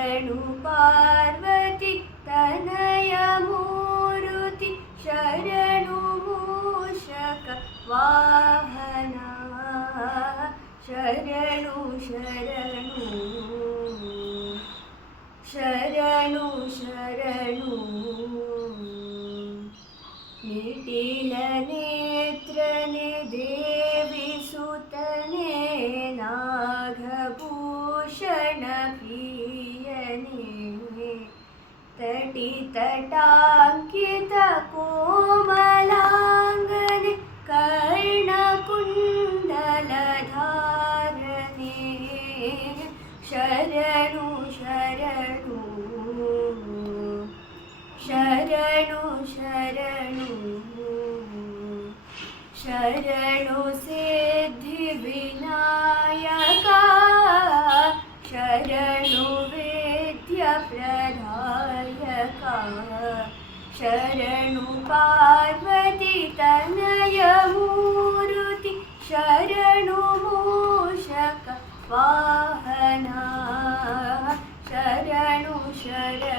ಶರಣು ಪಾರ್ವತಿ ತನಯ ಮೂರುತಿ ಶರಣು ಮೂಷಕ ವಾಹನ ಶರಣು ಶರಣು ಶರಣು ಶರಣು ನಿಟಿಲ ನೇತ್ರನೆ ದೇವಿ ಸುತನೆ ನಾಗಭೂಷಣ ಪ್ರಿಯ ನೀನೆ तटितटाङ्कित कोमलाङ्गने कर्णकुण्डलधारणे शरणु शरणु शरणु शरणु शरणु ಶರಣು ಪಾರ್ವತಿ ತನಯ ಮೂರುತಿ ಶರಣು ಮೂಷಕ ವಾಹನ ಶರಣು ಶರಣು ಶರಣು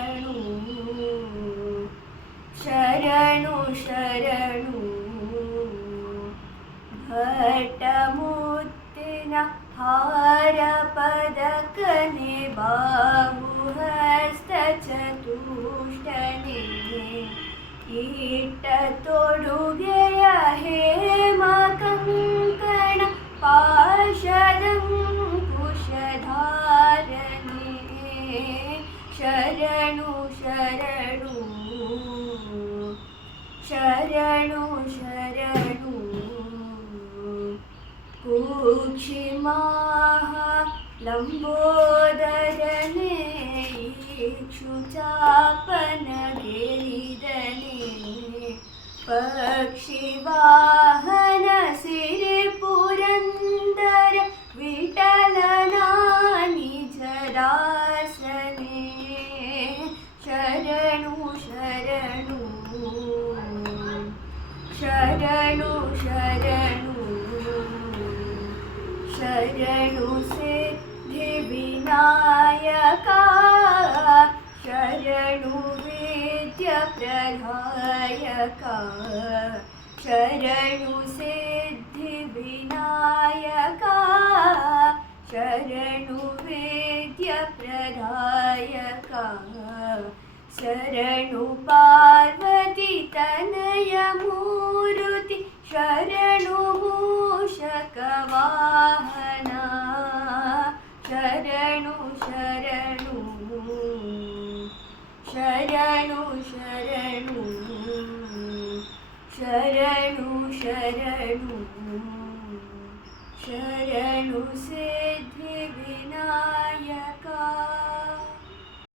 ഈട്ടത്തൊടുകയ ഹേമകങ്കണ പാശദം കുശധാരണേ. ശരണു ശരണു ശരണു ശരണു. കൂക്ഷിമാഹ ലംബോദരനേ ചുചാപനഗേരി पक्षिवाहनसिपुरन्दर विटलनानि जरासने। शरणु शरणु शरणु शरणु शरणु सिद्धिविनायका। शरणु प्रधायका शरणुसिद्धिविनायका शरणुवेद्यप्रधायका शरणुपार्वतितनयमूरुति शरणुमूषक ശരണു ശരണു ശരണു ശരണു ശരണു ശരണു